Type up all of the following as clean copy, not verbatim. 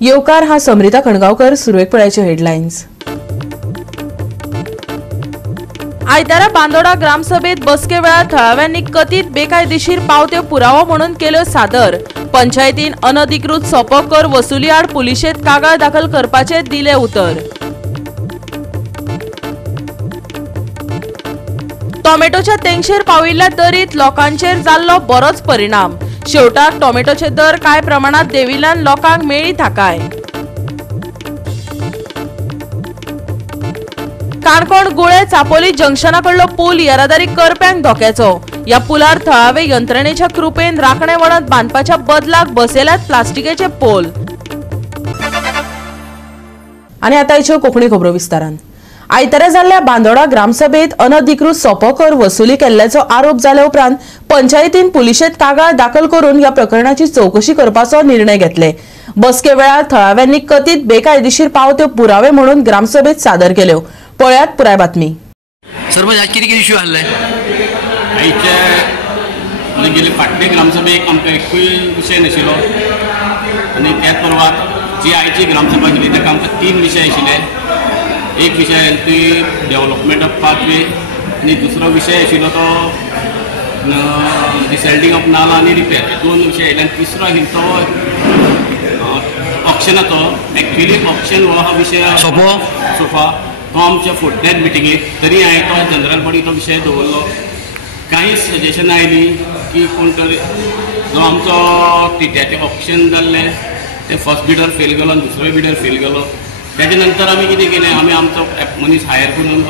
येवकार हा समृता कणगावकर. सुरवेक पळयाचे हेडलायन्स. आयतारा बांदोडा ग्रामसभेत बसके वेळार थळाव्यांनी कथित बेकायदेशीर पावत्यो पुरावो म्हणून केल्यो सादर. पंचायतीन अनधिकृत सोपो कर वसुली आड पुलिशेंत कागाळ दाखल करपाचे दिले उतर. टोमॅटोच्या तेंगशेर पाविल्ल्या दरीत लोकांचेर जाल्लो बरोच परिणाम. शेवटाक टोमॅटोचे दर कांय प्रमाणात देविल्ल्यान लोकांक मेळ्ळी थाकाय. काणकोण गुळे चापोली जंक्शनाकडलो पूल येरादारी करप्यांक धोक्याचो. या पुलार थळावे यंत्रणेच्या कृपेन राखणे वणत बांदपाच्या बदलाक बसयल्यात प्लास्टिकेचे पोल. आनी आतांच्यो कोंकणी खबरो विस्तारान. आयतारा जाल्ल्या बांदोडा ग्रामसभेत अनधिकृत सोपो कर वसुली केल्ल्याचो आरोप जाल्या उपरांत पंचायतीन पुलिशेंत कागाळ दाखल करून ह्या प्रकरणाची चौकशी करपाचो निर्णय घेतले. बसके वेळार थळाव्यांनी कथित बेकायदेशीर पावत्यो पुरावे म्हणून ग्रामसभेत सादर केल्यो. पळयात पुराय बातमी. सरपंच आज कितें इश्यू आहले आयचे गेले फाटले ग्रामसभेक आमकां एकूय विशय नाशिल्लो आनी त्याच परवाक जी आयची ग्रामसभा केली ताका आमकां 3 विशय आशिल्ले. एक विशय ती डेव्हलपमेंट ऑफ पाथवे आनी दुसरो विशय आशिल्लो तो डिसेल्डिंग ऑफ नाला आनी रिपेर. 2 विशय आयिल्ले आनी तिसरो आशिल्लो तो ऑक्शनाचो. एक्चुअली ऑक्शन हो हा विशय सोफा तो आमच्या फुडल्याच मिटिंगेक तरी हांवें तो जनरल बॉडी तो विशय दवरलो. कांय सजेशन आयली की कोण तरी जो आमचो टिट्याचें ऑक्शन जाल्लें ते फर्स्ट बिडर फेल गेलो आनी दुसरो बिडर फेल गेलो. त्याच्या नंतर आमी कितें केलें, आमी आमचो मनीस हायर करून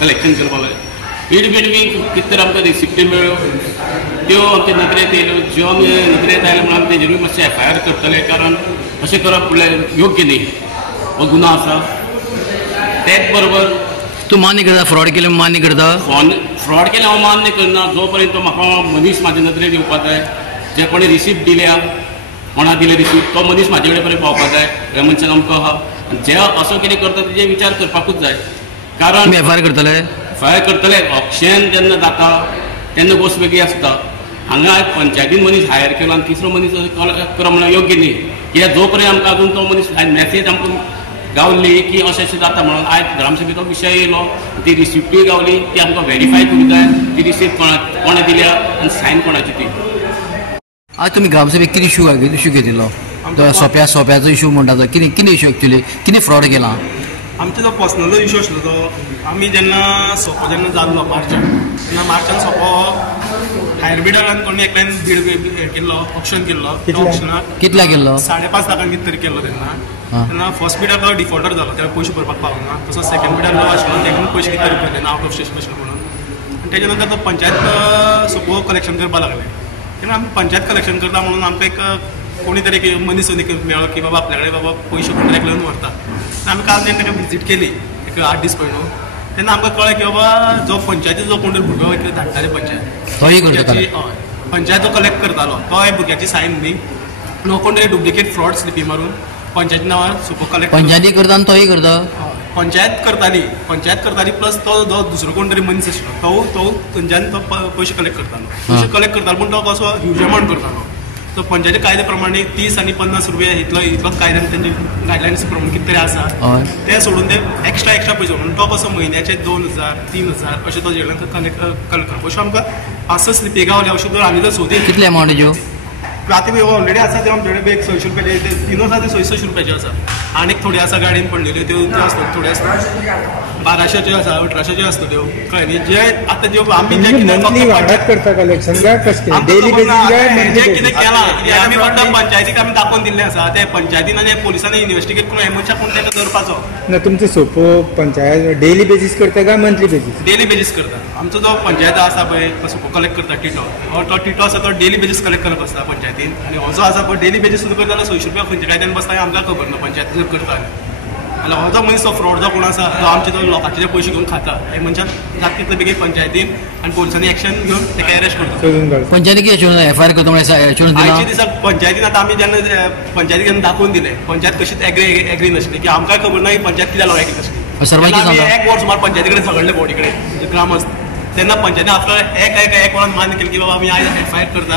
कलेक्शन करपाक लागले. ईड बिडवीक कितें तर आमकां रिसिप्टी मेळ्ळ्यो त्यो आमचे नदरेक येयल्यो. ज्यो आमी नदरेक आयले म्हणून आमी तेजेरूय मातशें FIR करतले, कारण अशें करप फुडलें योग्य न्ही, हो गुन्हा आसा. त्याच बरोबर तूं मान्य करता फ्रॉड केलें मान्य करता? फ्रॉड केलें हांव मान्य करना जो पर्यंत म्हाका मनीस म्हाजे नदरेक येवपाक जाय. जे कोणी रिसिप्ट दिल्या, कोणा दिले रिसिप्ट तो मनीस म्हाजे कडेन पर्यंत पावपाक जाय. ह्या मनशान आमकां आहा जे असो कितें करता तेजे विचार करपाकूच जाय. कारण FIR करतले? FIR करतले. ऑक्शन जेन्ना जाता तेन्ना गोश्ट वेगळी आसता. हांगा पंचायतीन मनीस हायर केलो आनी तिसरो मनीस करप म्हणून योग्य न्ही. कित्याक जो पर्यंत आमकां अजून तो मनीस मॅसेज आमकां गावली की अशें अशें जाता म्हणून आयज ग्रामसभेत तो विशय येयलो. ती रिसिप्टूय गावली, ती आमकां व्हेरीफाय करूंक जाय. ती रिसिप्ट कोणा दिल्या आनी सायन कोणाची ती. आज तुम्ही ग्रामसभेक कितें इश्यू घेतिल्लो? सोप्याचो इश्यू म्हणटा तो कितें इश्यू एक्चुअली कितें फ्रॉड केला? आमचो जो पर्सनल इश्यू आसलो तो आमी जेन्ना सोपो जेन्ना जाल्लो मार्चान, तेन्ना मार्चान सोपो हायर बिडरान कोणी एकल्यान बीड केल्लो, ऑक्शन केल्लो. ऑक्शनाक कितल्या केल्लो? 5.5 लाखांक कितें तरी केल्लो. तेन्ना फर्स्ट बिडर तो डिफॉल्टर जालो, त्याला पयशे भरपाक पावना. तसो सेकंड बिडर लो आशिल्लो, तेका पयशे कितें तरी भरले ना, आउट ऑफ स्टेशन आशिल्लो म्हणून. आनी तेच्या नंतर तो पंचायत सोपो कलेक्शन करपाक लागले. तेन्ना आमी पंचायत कलेक्शन करता म्हणून आमकां एक कोणी तरी एक मनीस मेळ्ळो की बाबा आपल्या कडेन बाबा पयशे कोण तरी एकल्यान व्हरता. आमी काल जेन्ना ताका विजीट केली एक 8 दीस पयलू, तेन्ना आमकां कळ्ळें की बाबा जो पंचायतीचो जो कोण तरी भुरगो वयतलो धाडटाले पंचायत जो कलेक्ट करतालो तो भुरग्याची सायन न्ही, नो कोण तरी डुप्लिकेट फ्रॉड स्लिपी मारून पंचायती नांवार सोपो कलेक्ट पंचायती करता आनी तोय करता. पंचायत करताली प्लस तो जो दुसरो कोण तरी मनीस आशिल्लो तो थंयच्यान तो पयशे कलेक्ट करतालो. पूण तो कसो ह्यूज अमावंट करतालो. तो पंचायती कायद्या प्रमाणे 30 आनी 50 रुपया इतलो कायद्यान तेंचे गायडलायन्स प्रमाणे कितें तरी आसा ते सोडून ते एक्स्ट्रा पयशे म्हणून तो कसो म्हयन्याचे 2000 3000 अशें तो जेवणाक कलेक्ट करता. अश्यो आमकां 5 स्लिपी गावल्या. अश्यो जर आनी जर सोदी कितले अमावंट ज्यो राती ऑलरेडी आसा ते आमचे कडेन 600 रुपयाचे तीन आसा ते 600 रुपयाचे आसा. आनीक थोडी आसा गाडयेन पडलेल्यो त्यो आसतात, थोड्यो आसता 1200च्यो आसा, 1800च्यो आसता त्यो. कळ्ळें न्ही. जे आतां ज्यो आमी जे कितें वाडत करता कलेक्शन डेली जे कितें केलां आमी फक्त पंचायतीक आमी दाखोवन दिल्लें आसा. ते पंचायतीन आनी पुलिसांनी इन्वेस्टिगेट करून हे मनशाक कोण ताका धरपाचो ना. तुमचो सोपो पंचायत डेली बेजीस करता काय मंथली बेजीस? डेली बेजीस करता. आमचो जो पंचायत आसा पळय तो सोपो कलेक्ट करता टिटो, तो टिटो आसा तो डेली बेजीस कलेक्ट करप आसता पंचायतीन. आनी हो जो आसा पळय डेली बेजीस सुद्दां करता जाल्यार 600 रुपया खंयच्या कायद्यान बसता हें आमकां खबर ना. पंचायत जर करता जाल्यार हो जो मनीस तो फ्रॉड जो कोण आसा तो आमचे जो लोकांचे जे पयशे घेवन खाता हे मनशान जाता तितले बेगीन पंचायतीन आनी पोलिसांनी एक्शन घेवन ताका अरेस्ट करता. पंचायती कितें FIR करता म्हणून आयच्या दिसाक पंचायतीन आतां आमी जेन्ना पंचायतीक जेन्ना दाखोवन दिले पंचायत कशीच एग्री नाशिल्ली की आमकांय खबर ना की पंचायत कित्याक एग्री नाशिल्ली. एक वर्स सुमार पंचायती कडेन झगडले बॉडी कडेन ग्रामस्थ. तेन्ना पंचायतीन आपल्याला एक वरान मान्य केलें की बाबा आमी आयज FIR करता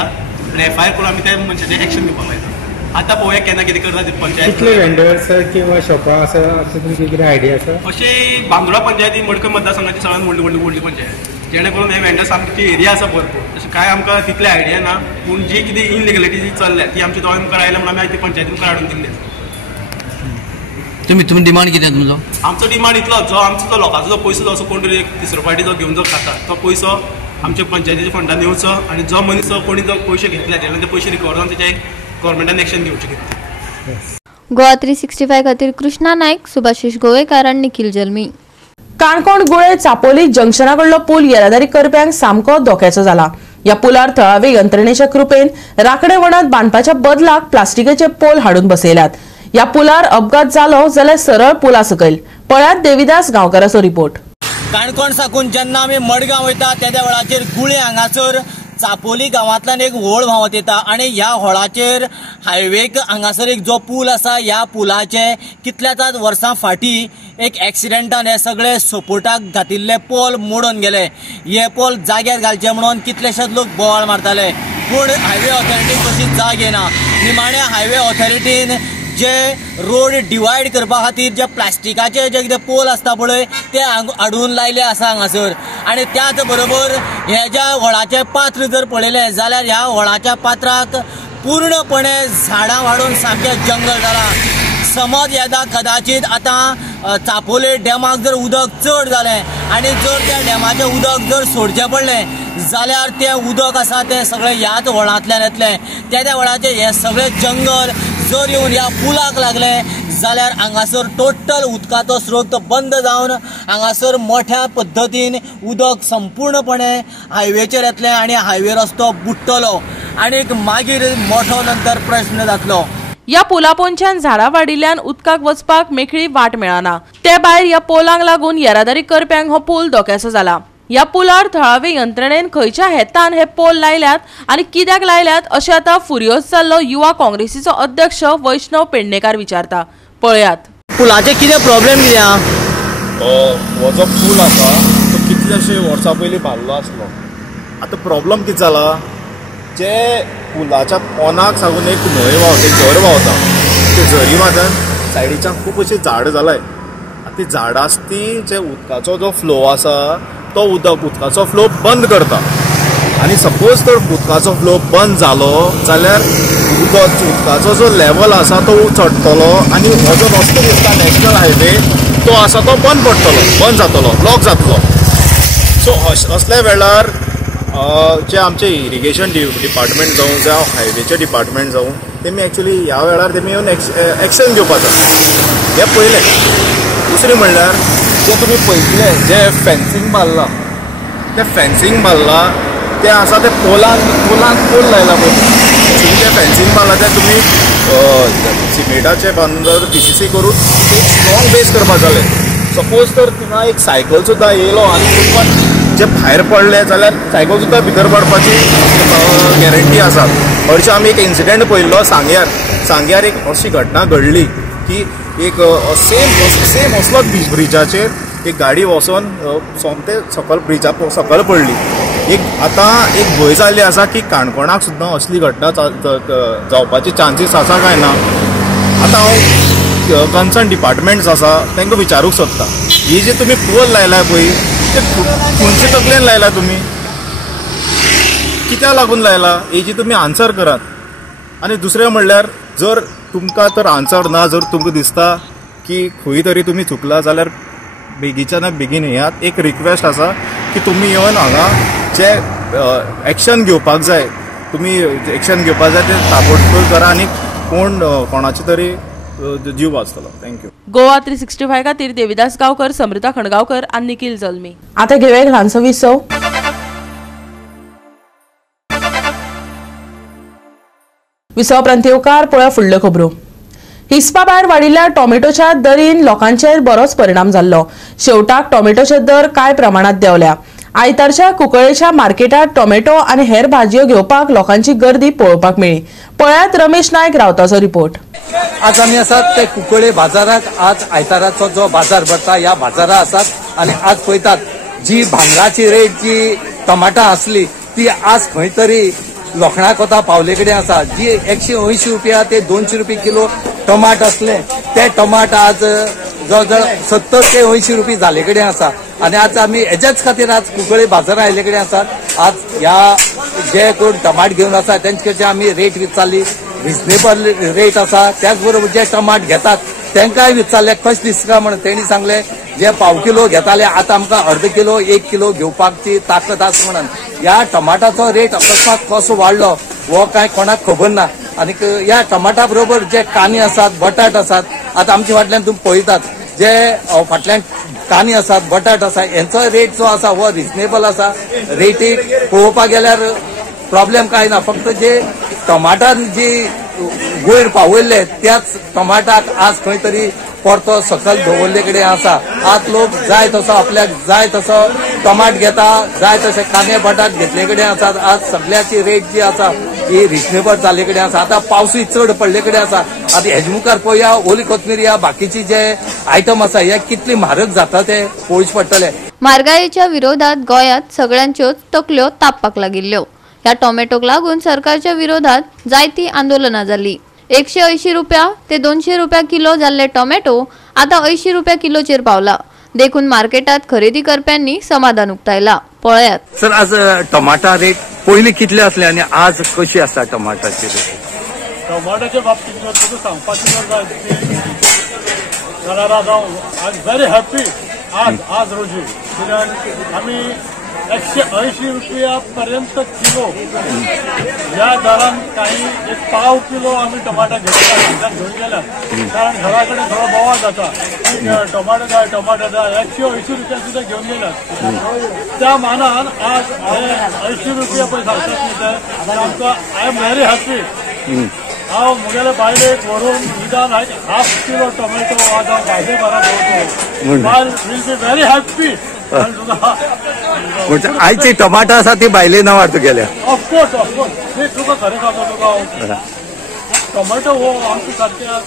आनी FIR करून आमी त्या मनशाचेर एक्शन घेवपाक लायता. आतां पळोवया केन्ना कितें करता ती पंचायत. कितले वेंडर्स किंवा शॉपां आसा अशें तुमची कितें आयडिया आसा? अशें बांदोडा पंचायती मडकय मतदारसंघाची सगळ्यात व्हडली पंचायत, जेणे करून हे वेंडर्स आमची एरिया आसा भरपूर. तशें कांय आमकां तितले आयडिया ना, पूण जी कितें इनलिगलिटी जी चल्ल्या ती आमच्या दोळ्या मुखार आयल्या म्हणून आमी ती पंचायती मुखार हाडून दिल्ली. तुम्ही डिमांड कितें तुमचो? आमचो डिमांड इतलो, जो आमचो तो लोकांचो जो पयसो जो असो कोण तरी तिसरो पार्टी जो घेवन जो खाता तो पयसो आमच्या पंचायतीच्या फंडान येवचो, आनी जो मनीस कोणी जो पयशे घेतले तेन्ना ते पयशे रिकवर जावन तेचे गव्हर्मेंटान एक्शन घेवचें कितें. गोवा 365 खातीर कृष्णा नायक, सुभाशीश गोवेकार आनी निखिल जल्मी. काणकोण गुळे चापोली जंक्शनाकडलो पूल येरादारी करप्यांक सामको धोक्याचो जाला. या पुलार थळावे यंत्रणेच्या कृपेन राखडे वणत बांदपाच्या बदलाक प्लास्टिकाचे पोल हाडून बसयल्यात. या पुलार अपघात जालो जाल्यार सरळ पुला सकयल. पळयात देविदास गांवकाराचो रिपोर्ट. काणकोण साकून जेन्ना आमी मडगांव वयता त्या वेळाचेर गुळे हांगासर चापोली गांवांतल्यान एक व्हळ व्हांवत येता आनी ह्या व्हळाचेर हायवेक हांगासर एक जो पूल आसा ह्या पुलाचे कितल्याच वर्सां फाटीं एक एक्सिडेंटान हे सगळे सपोर्टाक घातिल्ले पोल मोडून गेले. हे पोल जाग्यार घालचे म्हणून कितलेशेच लोक बोवाळ मारताले, पूण हायवे ऑथॉरिटीक तशी जाग येना. निमाण्या हायवे ऑथॉरिटीन जे रोड डिवायड करपा खातीर जे प्लास्टिकाचे जे कितें पोल आसता पळय ते हाडून लायले आसा हांगासर. आनी त्याच बरोबर हे ज्या व्हळाचे पात्र जर पळयलें जाल्यार ह्या व्हळाच्या पात्राक पूर्णपणे झाडां वाडून सामकें जंगल जाला. समज येदा कदाचित आतां चापोले डॅमाक जर उदक चड जालें आनी जर त्या डॅमाचें उदक जर सोडचें पडलें जाल्यार तें उदक आसा तें सगळें ह्याच व्हळांतल्यान येतलें. त्या व्हळाचें हें सगळें जंगल जर येवन ह्या पुलाक लागलें जाल्यार हांगासर टोटल उदकाचो स्रोत बंद जावन हांगासर मोठ्या पद्दतीन उदक संपूर्णपणे हायवेचेर येतलें आनी हायवे रस्तो बुडटलो आनीक मागीर मोठो नंतर प्रश्न जातलो. या पुलापोंच्यान झाडां वाडिल्ल्यान उदकाक वचपाक मेकळी वाट मेळना. ते भायर या पोलांक लागून येरादारी करप्यांक हो पूल धोक्याचो जाला. या पुलार थळावे यंत्रणेन खंयच्या हेतान हे पोल लायल्यात आनी कित्याक लायल्यात अशें आतां फुरियोज जाल्लो युवा काँग्रेसीचो अध्यक्ष वैष्णव पेडणेकार विचारता. पळयात. पुलाचे कितें प्रॉब्लेम कितें आहा? हो जो पूल आसा तो कितलेशे वर्सां पयलीं बांदलो आसलो. आतां प्रॉब्लम कितें जाला, जे पुलाच्या पोंदाक साकून एक न्हंय व्हांवता, एक झर व्हांवता, ते झरी माथ्यान सायडीच्यान खूब अशी झाड जालाय. ती झाडां आसा ती जे उदकाचो जो फ्लो आसा तो उदकाचो फ्लो बंद करता. आनी सपोज तर उदकाचो फ्लो बंद जालो जाल्यार उदकाचो जो लेवल आसा तो चडटलो आनी हो जो रस्तो दिसता नॅशनल हायवे तो आसा तो बंद पडटलो, बंद जातलो, ब्लॉक जातलो. सो असल्या वेळार जे आमचे इरिगेशन डिपार्टमेंट जावं जावं हायवेचे डिपार्टमेंट जावं तेमी एक्चुली ह्या वेळार तेमी येवन एक्शन घेवपाचो. हे पयलें. दुसरें म्हणल्यार जे तुमी पळयतले जे फेन्सींग बांदलां ते फेन्सींग बांदलां ते आसा ते पोलांक पोल लायला पळय. जे फेन्सींग बांदलां ते तुमी सिमेंटाचे बांदून PCC करून एक स्ट्रॉंग बेस करपाक जाले. सपोज तर तिंगा एक सायकल सुद्दां येयलो आनी तुमकां जे भायर पडले जाल्यार सायकल सुद्दां भितर पडपाची गॅरंटी आसा. हरशी आमी एक इन्सिडेंट पळयल्लो सांग्यार एक अशी घटना घडली की एक सेम असलोच ब्रिजाचेर एक गाडी वचोन सोमते सकयल ब्रिजा सकयल पडली. आतां एक भंय जाल्ली आसा की काणकोणाक सुद्दां असली घटना जावपाचे चान्सीस आसा काय ना. आतां हांव कन्सर्न डिपार्टमेंट्स आसा तांकां विचारूंक सोदता, ही जे तुमी पोल लायला पळय ते खंयचे तकलेन लायला, तुमी कित्याक लागून लायला हेजी तुमी आन्सर करात. आनी दुसरें म्हणल्यार जर तुमकां तर आन्सर ना, जर तुमकां दिसता की खंय तरी तुमी चुकला जाल्यार बेगीच्यान बेगीन येयात. एक रिक्वेस्ट आसा की तुमी येवन हांगा जे एक्शन घेवपाक जाय तुमी एक्शन घेवपाक जाय ते ताबडतोब करा आनी कोणाचे तरी जीव वाचतलो. थँक्यू. गोवा 365 खातीर देविदास गांवकर, समृता खणगांवकर आनी निखिल जल्मी. आता घेऊया एक ल्हानसो विसव. विसव उपरांत येवकार पळया फुडल्यो खबरो. हिस्पा भायर वाडिल्ल्या टोमॅटोच्या दरीन लोकांचेर बरोच परिणाम जाल्लो. शेवटाक टोमॅटोचे दर कांय प्रमाणात देंवल्या. आयतारच्या कुंकळ्ळेच्या मार्केटात टोमॅटो आनी हेर भाजयो घेवपाक लोकांची गर्दी पळोवपाक मेळ्ळी. पळयात रमेश नायक रावताचो रिपोर्ट. आज आमी आसात ते कुंकळ्ळे बाजारात. आज आयताराचो जो बाजार भरता ह्या बाजारात आसात आनी आज पळयतात जी भांगराची रेट जी टमाटां आसली ती आज खंय तरी लोखणा कोता पावले कडेन आसा जी 180 रुपया ते 200 रुपये किलो टमाट असले ते टमाट आज जवळजवळ 70 ते 80 रुपये झाले कडेन आसा आणि आज आम्ही हेच्याच खातीर आज कुंकळे बाजार आयले कडेन आसात। आज ह्या जे कोण टमाट घेवन आसा त्यांचे आम्ही रेट विचारली, रिजनेबल रेट आसा, त्याच बरोबर जे टमाट घेतात तांकांय विचारले कशें दिसता म्हणून तेणी सांगले जे पाव किलो घेताले आता आमकां अर्द किलो 1 किलो घेवपाची ताकद आसा म्हणून। ह्या टमाटाचो रेट अकस्मात कसो वाडलो हो काय कोणाक खबर ना। आणि ह्या टमाटा बरोबर जे कांदे आसात, बटाट आसात, आता आमच्या फाटल्यान तुम्ही पळयतात जे फाटल्यान कांदे आसात, बटाट आसा यांचो रेट जो आसा हो रिजनेबल आसा। रेटीक पळोवपाक गेल्यार प्रॉब्लेम काय ना, फक्त जे टमाटान जी वयर पावयल्ले त्याच टमाटाक आज खंय तरी परतो सकल दवरले कडेन आसा। आज लोक जाय तसो आपल्याक जाय तसो टमाट घेता, जाय तसे कांदे बटाट घेतले कडेन आसात। आज सगळ्याची रेट जी आसा ही रिजनेबल जाल्ले कडेन आसा। आता पावसूय चड पडले कडेन आसा। आता हेजे मुखार पळोवया ओली कोथमीर या बाकीची जे आयटम आसा हे कितली म्हारग जाता ते पळोवचे पडटले। म्हारगायेच्या विरोधात गोंयांत सगळ्यांच्योच तकल्यो तापपाक लागिल्ल्यो। ह्या टोमॅटोक लागून सरकारच्या विरोधात जायती आंदोलनां जाली। 180 रुपया ते 200 रुपया किलो जाल्ले टोमॅटो आता 80 रुपया किलोचेर पावला। देखून मार्केटात खरेदी करप्यांनी समाधान उक्तायला। पळयात सर आज टमाटा रेट पयलीं कितले असले आणि आज कशी आसा टमाटाची रेट? टमाटाच्या बाबतीत तुका सांगपाचें जाय जाल्यार आय एम व्हेरी हॅपी आज रोजी कित्याक आमी 180 रुपया पर्यंत किलो या दरान काही एक पाव किलो आम्ही टमाटा घेतला घेऊन गेल्या कारण घराकडे थोडा बोवाळ जाता टमाटो जाय 180 रुपया सुद्धा घेऊन गेल्यात त्या मानान आज 80 रुपया पळय सांगतात न्ही आमकां आय एम व्हेरी हॅपी। हांव मुगेले बायलेक व्हरून निदान हाफ किलो टोमॅटो आज हांव भाजी घरा दवरतो विल बी व्हेरी हॅपी। म्हणजे आयची टमाटा आसा ती बायले ना वाटतो गेल्या ऑफकोर्स मी तुका खरें सांगता तुका टोमॅटो हो आमच्या सारक्या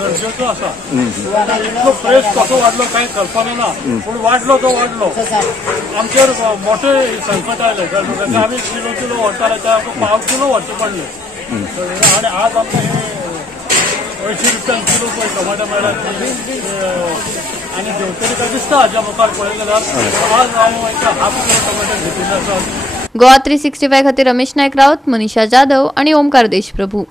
गरजेचो आसा। इतलो प्रेस कसो वाडलो कांय कल्पना ना पूण वाडलो तो वाडलो आमचेर मोठे संकट आयले आमी किलो व्हरताले ते आमकां पाव किलो व्हरचे पडले आणि आज आमकां 80 रुपयान किलो पळय टमाटा मेळ्ळ्यात आणि देवतरी काय दिसता हाज्या मुखार पळयलें जाल्यार आज हांव हाफ किलो टमाटर घेतिल्ले आसात। गोवा 365 खातीर रमेश नायक रावत, मनीषा जाधव आणि ओमकार देशप्रभू।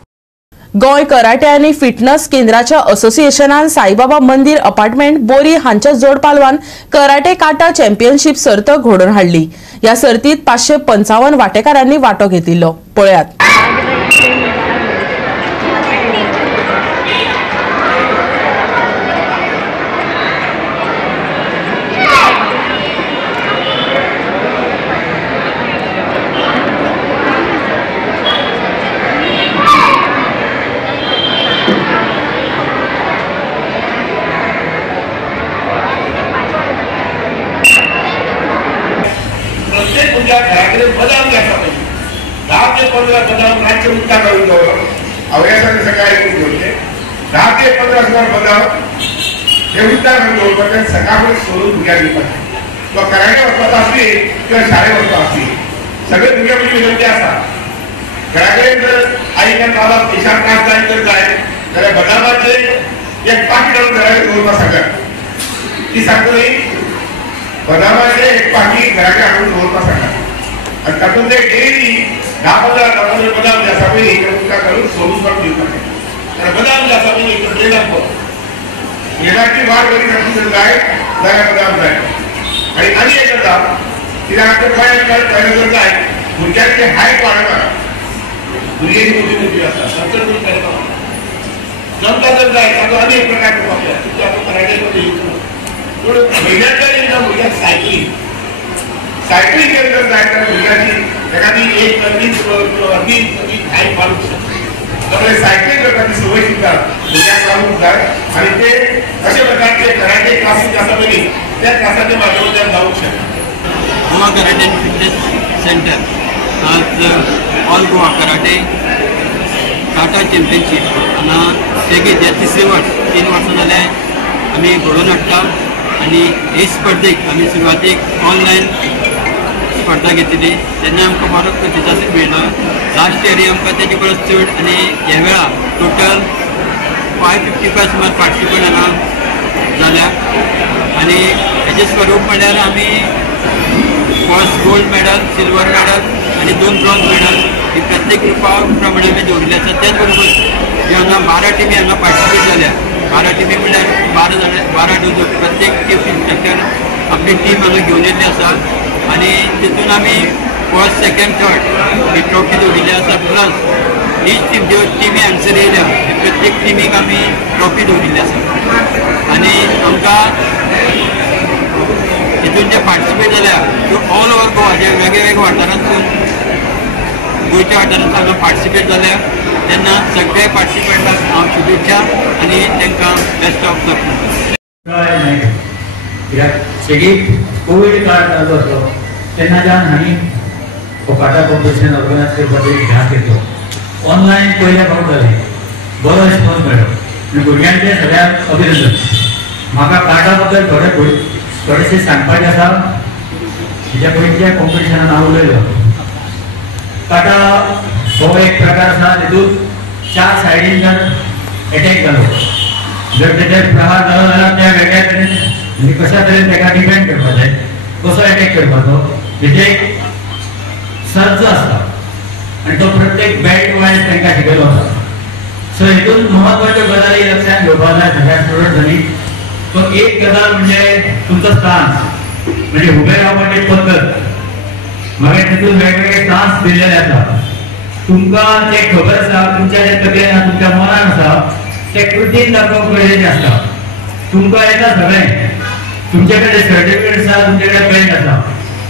गोंय कराटे आनी फिटनेस केंद्राच्या असोसिएशनान साईबाबा मंदिर अपार्टमेंट बोरी हांच्या जोड पालवान कराटे काटा चॅम्पियनशीप सर्त घडोवन हाडली। या सर्तीत 555 वांटेकारांनी वांटो घेतिल्लो। पळयात बदाम घ्यायचा पाहिजे 10 ते 15 बदाम राज्य मुक्ता करून द्यावं अवयासाठी सकाळी ऐकून घेतले 10 ते 15,000 बदाम हे मुक्ता करून द्यावं सकाळपर्यंत सोडून घ्या पाहिजे किंवा करायला वचपाचा असतील किंवा शाळेत वचपा असतील सगळे दुर्गापैकी विनंती असतात घराकडे जर आईच्या मला पेशाब त्रास जाईल तर काय त्याला बदामाचे एक पाकिट आणून घराकडे जवळपास सांगा ती सांगतो नाही बदामाचे एक पाकिट घराकडे आणून जवळपास सांगा आणि त्यातून ते डेली 10-15 बदाम जास्त पहिले मुक्ता करून सोडून पण देऊ पाहिजे आणि बदाम जास्त पहिले इकडे दाखव येण्याची वाट कधी नक्की जाय जागा बदाम जाय आणि आधी एक जात तिला आपण पहिलं जाय भुरग्यांची हाईट वाढवणार भुरग्याची मोठी असतात नंतर जर जाय तर अनेक प्रकारचे वापर आपण करायला पण महिन्याच्या एकदा भुरग्यात सायकलिंग केलं जर जाय तर भुरग्याची एखादी एक अगदी हाईट वाढू शकते त्यामुळे सायकलिंग करताना सवय शिकतात भुरग्यात वाढून जाय आणि ते अशा प्रकारचे कराटे क्लासेस असतात त्या क्लासाच्या माध्यमातून जाऊ शकतात Goa karate end fitness centre आज ऑल गोवा कराटे काटा चॅम्पियनशीप आणि तेगे जे 3रे वर्स 3 वर्सां जाले आमी घडोवन हाडटा आणि हे स्पर्धेक आमी सुरवातेक ऑनलायन स्पर्धा घेतली तेन्ना आमकां बरो प्रतिसाद मेळ्ळो. लास्ट इयरी आमकां तेजे परस चड आनी ह्या वेळा टोटल 555 सुमार पार्टिसिपंट हांगा जाल्या. आनी हेजें स्वरूप म्हणल्यार आमी first gold medal, silver medal आनी 2 ब्रॉन्झ मेडल ही प्रत्येक ग्रुपा प्रमाणे आमी दवरिल्ले आसा. त्याच बरोबर जे हांगा 12 टिमी हांगा पार्टिसिपेट जाल्या. 12 टिमी म्हणल्यार 12 डोजो प्रत्येक चीफ इन्स्पेक्टर आपली टीम हांगा घेवन येयल्ली आसा. आनी तितून आमी फर्स्ट, सेकंड, थर्ड ही ट्रॉफी दवरिल्ली आसा. प्लस हीच टीम ज्यो टिमी हांगसर येयल्या प्रत्येक टिमीक आमी ट्रॉफी दवरिल्ली आसा. आनी आमकां हितून जे पार्टिसिपेट जाल्या त्यो ऑल ओवर गोवा जे वेगवेगळ्या वाठारांतून गोंयच्या वाठारांत हांगा पार्टिसिपेट जाल्या. तेन्ना सगळे पार्टिसिपंटांक हांव शुभेच्छा आनी तांकां बेस्ट ऑफ लक. सेगीत कोविड काळ चालू असतो तेन्नाच्यान हांणी फोकाटा कॉम्पिटिशन ऑर्गनायज करपाचो ध्यान घेतलो. ऑनलायन पयल्या फावट जालें, बरो रिस्पॉन्स मेळ्ळो आनी भुरग्यांचें सगळ्यांक अभिनंदन. म्हाका कार्डा बद्दल थोडेशें सांगपाचें आसा. हेच्या पयलींच्या कॉम्पिटिशनान हांव उलयलो. काटा हो एक प्रकार आसा तितून 4 सायडींच्यान एटॅक जालो. जर तेचेर प्रहार जालो जाल्यार त्या वेगळ्या तरेन म्हणजे कशा तरेन ताका डिपेंड करपाचें, कसो एटॅक करपाचो हेजे एक सर्च आसता आनी तो प्रत्येक बेल्ट वायज तांकां शिकयलो आसा. सो हितून महत्वाच्यो गजाली लक्षांत घेवपाक जाय सगळ्या स्टुडंट्सांनी. तो एक गजाल म्हणजे तुमचो स्टान्स म्हणजे उबे रावपाची पद्दत. मागीर तितून वेगवेगळे स्टान्स दिल्लेले आसा. तुमकां तें खबर आसा तुमच्या जे तकलेन तुमच्या मनान आसा तें कृतीन दाखोवप गरजेचें आसता. तुमकां येता सगळें, तुमचे कडेन सर्टिफिकेट आसा, तुमचे कडेन पेंट आसा,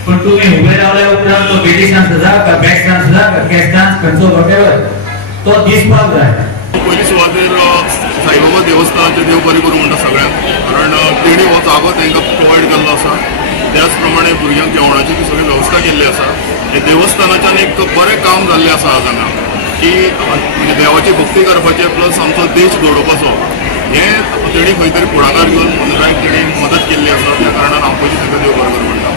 पण तुम्ही उबे रावल्या उपरांत तो बेडी स्टान्स आसा का बॅक स्टान्स आसा का कॅश स्टान्स खंयचो वॉटेवर तो दिसपाक जाय. पयली सुवातेर साईबाबा देवस्थानाचें देव बरें करूं म्हणटा सगळ्यांक. कारण तेणी हो जागो तांकां प्रोवायड केल्लो आसा. त्याच प्रमाणे भुरग्यांक जेवणाची सगळी वेवस्था केल्ली आसा. हे देवस्थानाच्यान एक बरें काम जाल्लें आसा आज हांगा की म्हणजे देवाची भक्ती करपाचें प्लस आमचो देश दवरपाचो हें तेणी खंय तरी फुडाकार घेवन मनरायक तेणी मदत केल्ली आसा. त्या कारणान हांव पयलीं तांकां देव बरें करूं म्हणटा.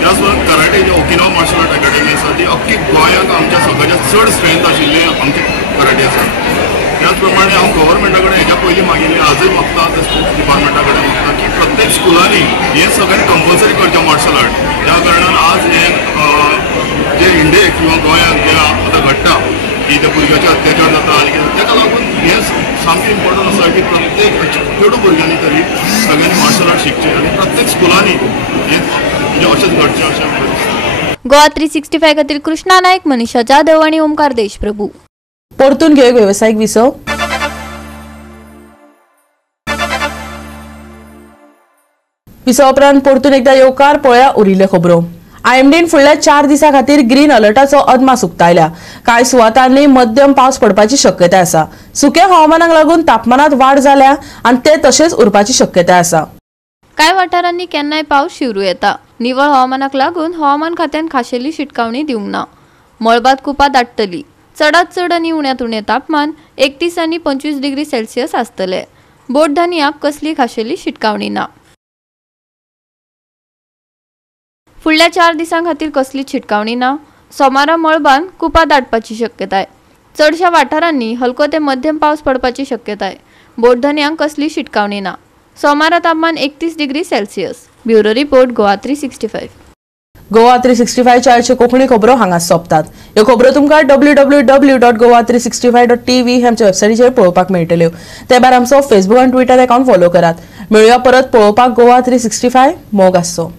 त्याच प्रमाणे कराटे जे ओकिनावा मार्शल आर्ट अकॅडमी आसा ती अख्खी गोंयांत आमच्या सगळ्यात चड स्ट्रेंथ आशिल्ली आमची कराटे आसा. त्याच प्रमाणे हांव गव्हर्मेंटा कडेन हेच्या पयलीं मागिल्लें आजूय मागता ते स्पोर्ट्स डिपार्टमेंटा कडेन मागता की प्रत्येक स्कुलांनी हें सगळें कंपल्सरी करचें मार्शल आर्ट. त्या कारणान आज हें जे इंडियेक किंवा गोंयांत जें आतां घडटा की त्या भुरग्याचे अत्याचार जाता आनी कितें ताका लागून हें सामकें इम्पॉर्टंट आसा की प्रत्येक चेडू भुरग्यांनी तरी सगळ्यांनी मार्शल आर्ट शिकचें आनी प्रत्येक स्कुलांनी हें म्हणजे अशेंच घडचें अशें. गोवा 365 खातीर कृष्णा नायक, मनीषा जाधव आणि ओमकार देशप्रभू. परतून घेऊ व्यावसायिक विसव. विसव उपरांत परतून एकदा येवकार पळया उरिल्ल्यो खबरो. आयएमडीन फुडल्या 4 दिसां खातीर ग्रीन अलर्टाचो अदमास उक्तायल्या. कांय सुवातांनी मध्यम पावस पडपाची शक्यताय आसा. सुक्या हवामानाक लागून तापमानात वाड जाल्या आनी ते तशेंच उरपाची शक्यताय आसा. कांय वाठारांनी केन्नाय पावस शिवरू येता. निवळ हवामानाक लागून हवामान खात्यान खाशेली शिटकावणी दिवंक ना. मळबात कुपा दाटतली. चडांत चड आनी उण्यांत उणें तापमान 31 आनी 25 डिग्री सेल्सियस आसतले. बोट धान्याक कसली खाशेली शिटकावणी ना. फुडल्या 4 दिसां खातीर कसलीच शिटकावणी ना. सोमारा मळबान कुपा दाटपाची शक्यताय. चडशा वाठारांनी हलको ते मध्यम पावस पडपाची शक्यताय. बोट धान्यांक कसली शिटकावणी ना. सोमारा तापमान 31 degree Celsius. Bureau report Goa 365. Goa 365 च्या कोंकणी खबरो हांगाच सोंपतात. ह्यो खबरो तुमकां www.goa365.tv हे आमच्या वेबसायटीचेर पळोवपाक मेळटल्यो. ते भायर आमचो फेसबूक आनी ट्विटर अकाउंट फॉलो करात. मेळुया परत पळोवपाक गोवा 365 मोग आसचो.